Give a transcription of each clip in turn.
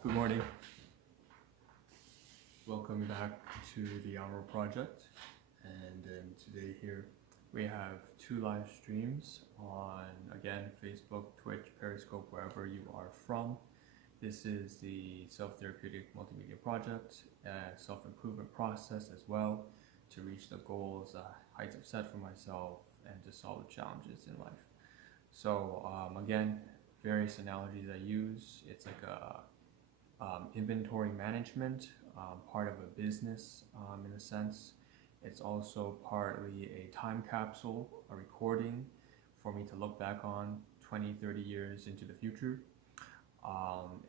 Good morning. Welcome back to the Ahn Rho Project. And today here we have 2 live streams on, again, Facebook, Twitch, Periscope, wherever you are from. This is the self-therapeutic multimedia project, self-improvement process as well, to reach the goals, heights I've set for myself, and to solve the challenges in life. So again, various analogies I use. It's like a inventory management, part of a business in a sense. It's also partly a time capsule, a recording for me to look back on 20, 30 years into the future.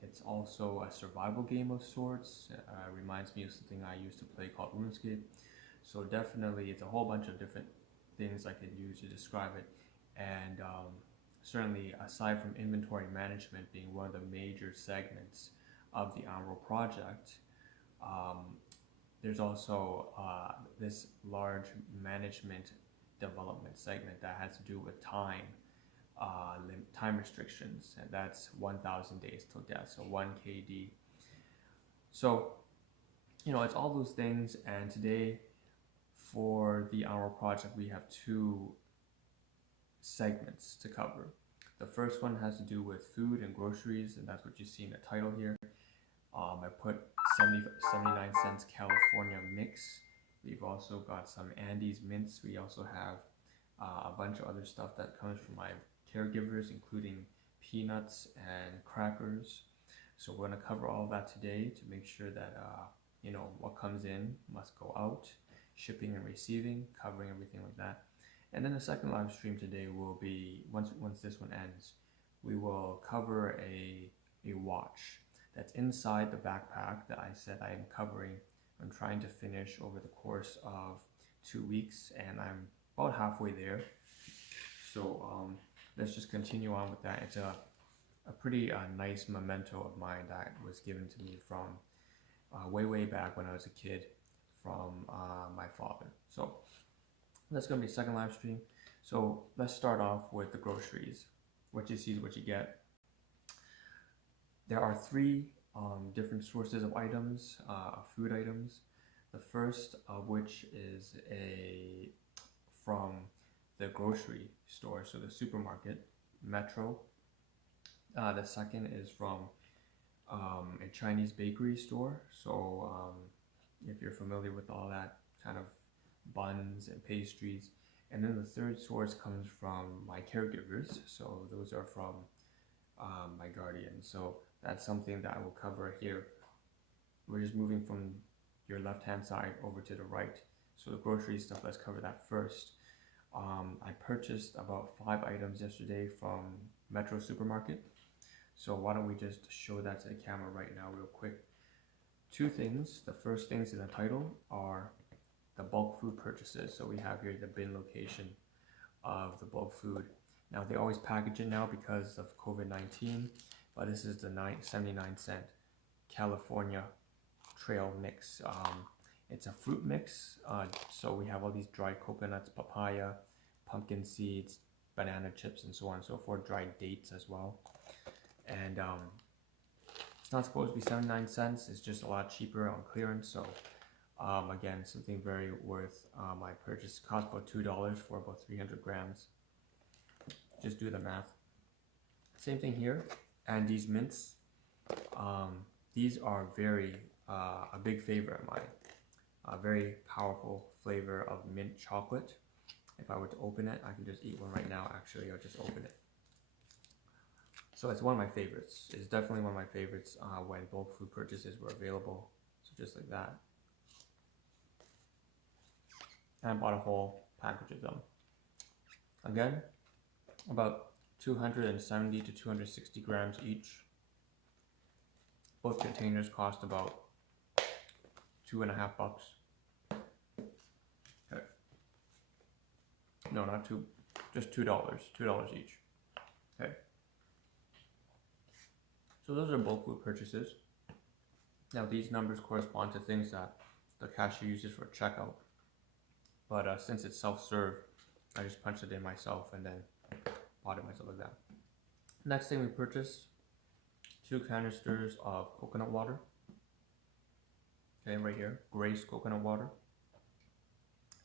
It's also a survival game of sorts. Reminds me of something I used to play called RuneScape. So definitely it's a whole bunch of different things I could use to describe it. And certainly aside from inventory management being one of the major segments of the Ahn Rho Project, there's also this large management development segment that has to do with time restrictions, and that's 1,000 days till death, so 1 KD. So, it's all those things, and today for the Ahn Rho Project we have 2 segments to cover. The first one has to do with food and groceries, and that's what you see in the title here. I put 79 cents California mix. We've also got some Andes mints. We also have a bunch of other stuff that comes from my caregivers, including peanuts and crackers. So we're going to cover all of that today to make sure that what comes in must go out, shipping and receiving, covering everything like that. And then the second live stream today will be, once this one ends, we will cover a watch that's inside the backpack that I said I am covering. I'm trying to finish over the course of 2 weeks, and I'm about halfway there. So let's just continue on with that. It's a pretty nice memento of mine that was given to me from way back when I was a kid from my father. So that's going to be the second live stream. So let's start off with the groceries. What you see is what you get. There are 3 different sources of items, food items. The first of which is from the grocery store, so the supermarket, Metro. The second is from a Chinese bakery store. So if you're familiar with all that kind of buns and pastries. And then the third source comes from my caregivers. So those are from my guardian. So that's something that I will cover here. We're just moving from your left hand side over to the right. So the grocery stuff, let's cover that first. I purchased about 5 items yesterday from Metro Supermarket. So why don't we just show that to the camera right now real quick. 2 things. The first things in the title are the bulk food purchases. So we have here the bin location of the bulk food. Now they always package it now because of COVID-19, but this is the 79 cent California trail mix. It's a fruit mix, so we have all these dried coconuts, papaya, pumpkin seeds, banana chips, and so on and so forth, dried dates as well. And it's not supposed to be 79 cents, it's just a lot cheaper on clearance. So again, something very worth my purchase. It cost about $2 for about 300 grams. Just do the math. Same thing here. And these mints, these are very a big favorite of mine. A very powerful flavor of mint chocolate. If I were to open it, I can just eat one right now. Actually, I'll just open it. So it's one of my favorites. It's definitely one of my favorites when bulk food purchases were available. So just like that. And I bought a whole package of them. Again, about 270 to 260 grams each. Both containers cost about $2.50. Okay. No, not 2, just $2. $2 each. Okay. So those are bulk food purchases. Now these numbers correspond to things that the cashier uses for checkout. But since it's self-serve, I just punched it in myself and then bought it myself like that. Next thing we purchased, 2 canisters of coconut water. Okay, right here, Grace coconut water.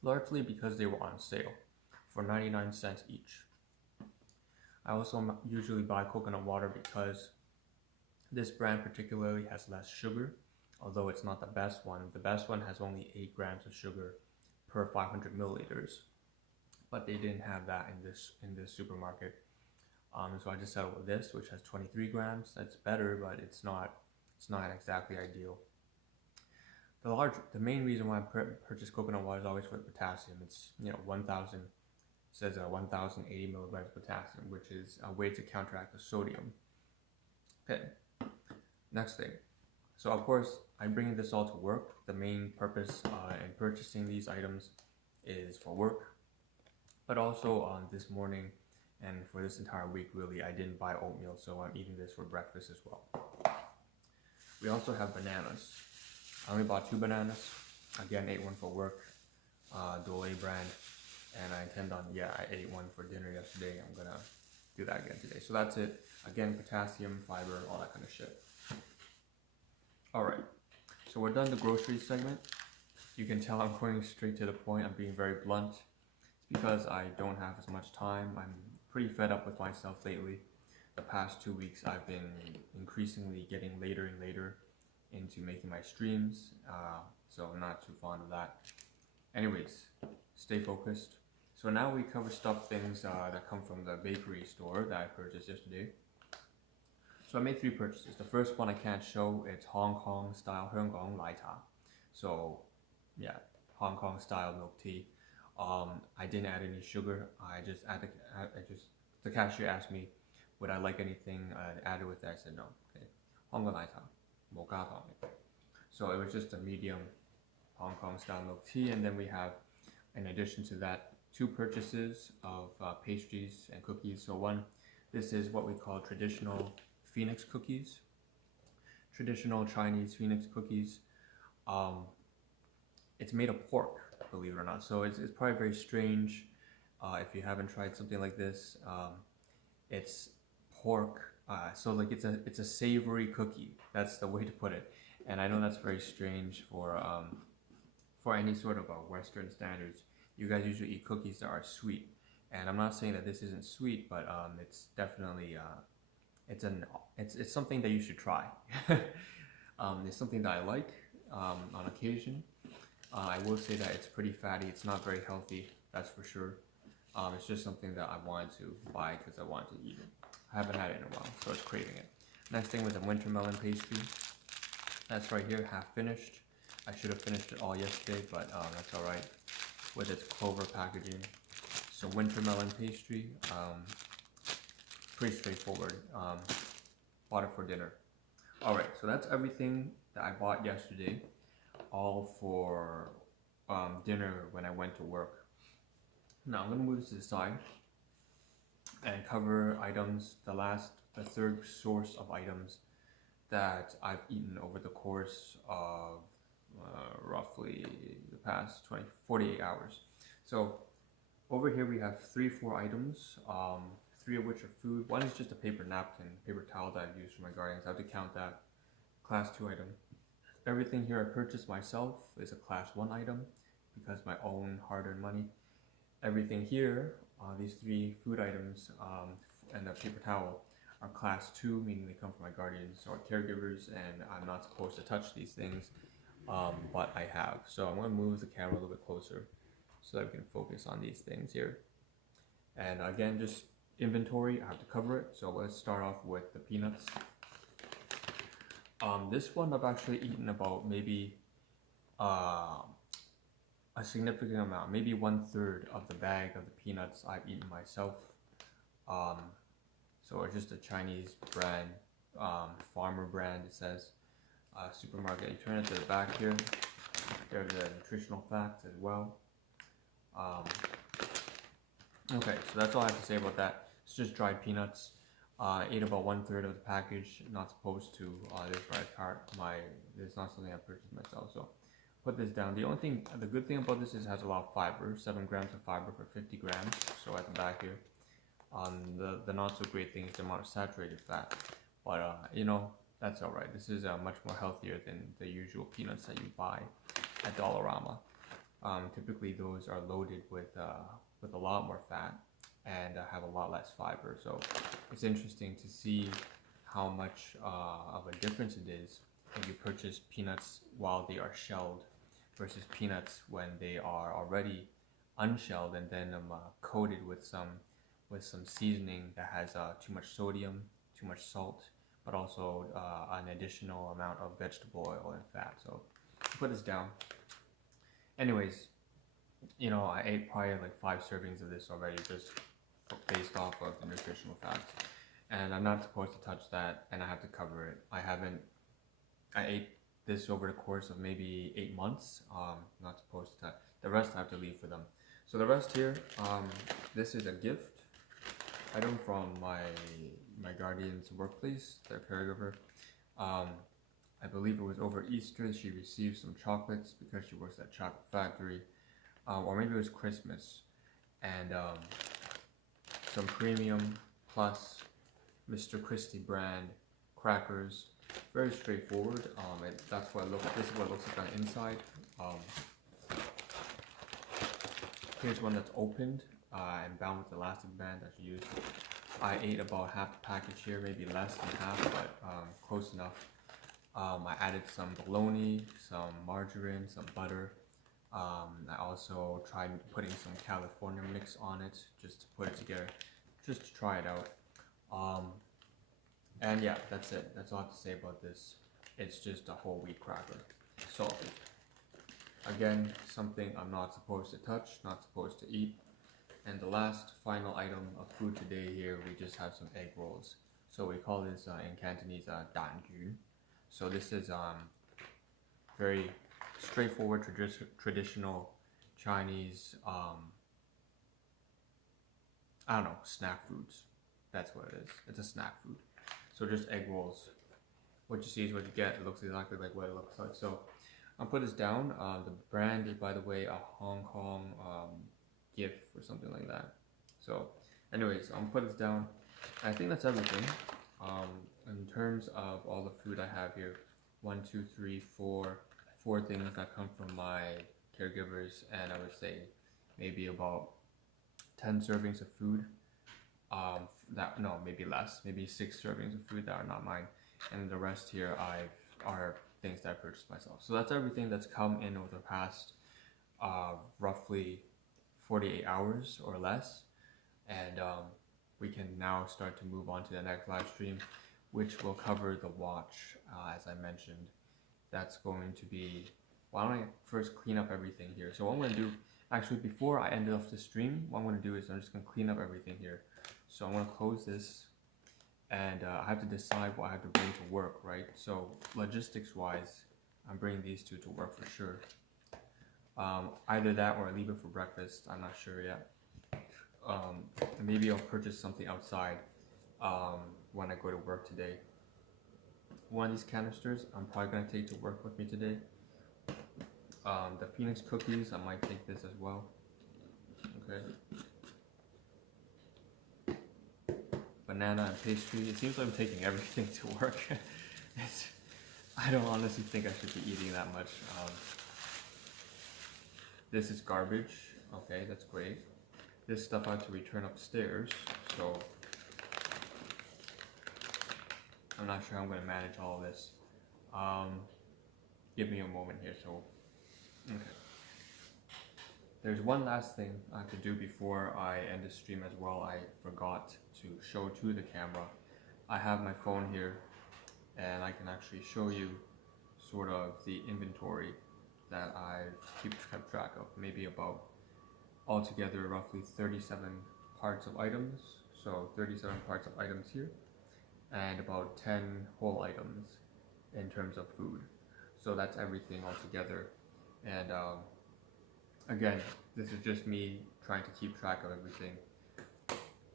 Largely because they were on sale for 99 cents each. I also usually buy coconut water because this brand particularly has less sugar, although it's not the best one. The best one has only 8 grams of sugar per 500 milliliters, but they didn't have that in this supermarket. So I just settled with this, which has 23 grams. That's better, but it's not exactly ideal. The main reason why I purchase coconut water is always for the potassium. It's 1,000. Says 1,080 milligrams of potassium, which is a way to counteract the sodium. Okay, next thing. So of course, I'm bringing this all to work. The main purpose in purchasing these items is for work, but also this morning and for this entire week, really, I didn't buy oatmeal, so I'm eating this for breakfast as well. We also have bananas. I only bought 2 bananas. Again, ate one for work, Dole brand. And I intend on, I ate one for dinner yesterday. I'm gonna do that again today. So that's it. Again, potassium, fiber, all that kind of shit. Alright, so we're done the groceries segment. You can tell I'm going straight to the point. I'm being very blunt. It's because I don't have as much time. I'm pretty fed up with myself lately. The past 2 weeks, I've been increasingly getting later and later into making my streams. So I'm not too fond of that. Anyways, stay focused. So now we cover things that come from the bakery store that I purchased yesterday. So I made 3 purchases. The first one I can't show. It's Hong Kong style Hyungong Lai Ta. So yeah, Hong Kong style milk tea. I didn't add any sugar. The cashier asked me, would I like anything added with that? I said no. Okay, Hong Kong Lai Ta, mocha tonic. So it was just a medium Hong Kong style milk tea, and then we have, in addition to that, 2 purchases of pastries and cookies. So this is what we call traditional Phoenix cookies, traditional Chinese Phoenix cookies. It's made of pork, believe it or not. So it's probably very strange if you haven't tried something like this. It's pork, so like it's a savory cookie. That's the way to put it. And I know that's very strange for any sort of Western standards. You guys usually eat cookies that are sweet, and I'm not saying that this isn't sweet, but it's definitely it's something that you should try. It's something that I like on occasion. I will say that it's pretty fatty. It's not very healthy, that's for sure. It's just something that I wanted to buy because I wanted to eat it. I haven't had it in a while, so I was craving it. Next thing was a winter melon pastry. That's right here, half finished. I should have finished it all yesterday, but that's alright, with its clover packaging. So winter melon pastry, pretty straightforward. Bought it for dinner. Alright, so that's everything that I bought yesterday, all for dinner when I went to work. Now I'm going to move this to the side and cover items, the third source of items that I've eaten over the course of roughly the past 48 hours. So over here we have 4 items, 3 of which are food. One is just a paper napkin, paper towel that I've used for my gardening. So I have to count that. Class 2 item. Everything here I purchased myself is a class 1 item because my own hard-earned money. Everything here, these 3 food items and the paper towel, are class 2, meaning they come from my guardians or caregivers, and I'm not supposed to touch these things, but I have. So I'm going to move the camera a little bit closer so that we can focus on these things here. And again, just inventory, I have to cover it. So let's start off with the peanuts. This one I've actually eaten about maybe a significant amount, maybe 1/3 of the bag of the peanuts I've eaten myself. So it's just a Chinese brand, farmer brand, it says, supermarket. You turn it to the back here, there's the nutritional facts as well. Okay, so that's all I have to say about that. It's just dried peanuts. Ate about 1/3 of the package. Not supposed to. This red card. It's not something I purchased myself. So put this down. The good thing about this is it has a lot of fiber. 7 grams of fiber for 50 grams. So at the back here. The not so great thing is the amount of saturated fat. but that's all right. This is much more healthier than the usual peanuts that you buy at Dollarama. Typically, those are loaded with a lot more fat and have a lot less fiber. So it's interesting to see how much of a difference it is if you purchase peanuts while they are shelled versus peanuts when they are already unshelled and then coated with some seasoning that has too much sodium, too much salt, but also an additional amount of vegetable oil and fat. So put this down. Anyways, I ate probably like 5 servings of this already, just based off of the nutritional facts. And I'm not supposed to touch that, and I have to cover it. I ate this over the course of maybe 8 months. Not supposed to touch. The rest I have to leave for them. So the rest here, this is a gift item from my guardian's workplace, their caregiver. I believe it was over Easter. She received some chocolates because she works at a chocolate factory, or maybe it was Christmas, and some premium plus Mr. Christie brand crackers. Very straightforward. That's what this is what it looks like on the inside. Here's one that's opened and bound with elastic band that you use. I ate about half the package here, maybe less than half, but close enough. I added some bologna, some margarine, some butter. I also tried putting some California mix on it just to put it together, just to try it out. And yeah, that's it. That's all I have to say about this. It's just a whole wheat cracker, salted. Again, something I'm not supposed to touch, not supposed to eat. And the last final item of food today here, we just have some egg rolls. So we call this in Cantonese dan ju. So this is very straightforward, traditional Chinese, snack foods. That's what it is. It's a snack food. So just egg rolls. What you see is what you get. It looks exactly like what it looks like. So I'll put this down. The brand is, by the way, a Hong Kong gift or something like that. So anyways, I'll put this down. I think that's everything. In terms of all the food I have here, 1, 2, 3, 4 things that come from my caregivers, and I would say maybe about 10 servings of food. Maybe less, maybe 6 servings of food that are not mine, and the rest here are things that I purchased myself. So that's everything that's come in over the past roughly 48 hours or less, and we can now start to move on to the next live stream, which will cover the watch. As I mentioned, that's going to be, why don't I first clean up everything here. So what I'm going to do, actually before I end off the stream, what I'm going to do is I'm just going to clean up everything here. So I'm going to close this, and I have to decide what I have to bring to work, right? So logistics wise, I'm bringing these two to work for sure. Either that or I leave it for breakfast. I'm not sure yet. Maybe I'll purchase something outside when I go to work today. One of these canisters I'm probably going to take to work with me today. The Phoenix cookies, I might take this as well. Okay. Banana and pastry. It seems like I'm taking everything to work. I don't honestly think I should be eating that much. This is garbage. Okay, that's great. This stuff I have to return upstairs, so I'm not sure how I'm going to manage all of this. Give me a moment here. So, okay. There's one last thing I have to do before I end the stream as well. I forgot to show to the camera. I have my phone here, and I can actually show you sort of the inventory that I've kept track of. Maybe about altogether roughly 37 parts of items. So 37 parts of items here, and about 10 whole items in terms of food. So that's everything altogether. And again, this is just me trying to keep track of everything,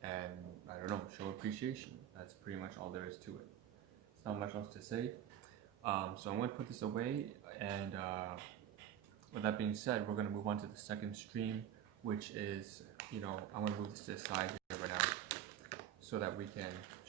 and I don't know, show appreciation. That's pretty much all there is to it. It's not much else to say. So I'm going to put this away, and with that being said, we're going to move on to the second stream, which is, I'm going to move this to the side here right now so that we can just